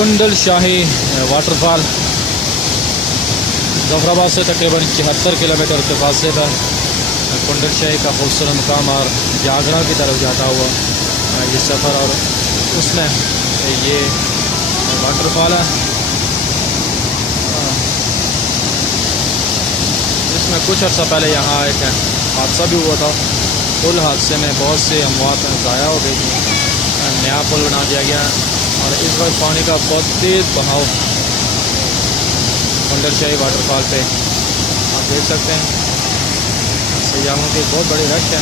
कुंडल शाही वाटरफॉल जफराबाद से तकरीबन 74 किलोमीटर के फासले पर कुंडल शाही का खूबसूरत मुकाम और जागरा की तरफ जाता हुआ ये सफ़र, और उसमें ये वाटरफॉल है। इसमें कुछ अर्सा पहले यहाँ एक हादसा भी हुआ था। पुल हादसे में बहुत से अमवात ज़ाया हो गई थी। नया पुल बना दिया गया और इस वक्त पानी का बहुत तेज़ बहाव कुंडल शाही वाटरफॉल पे आप देख सकते हैं। सैयाहों की बहुत बड़ी रश है।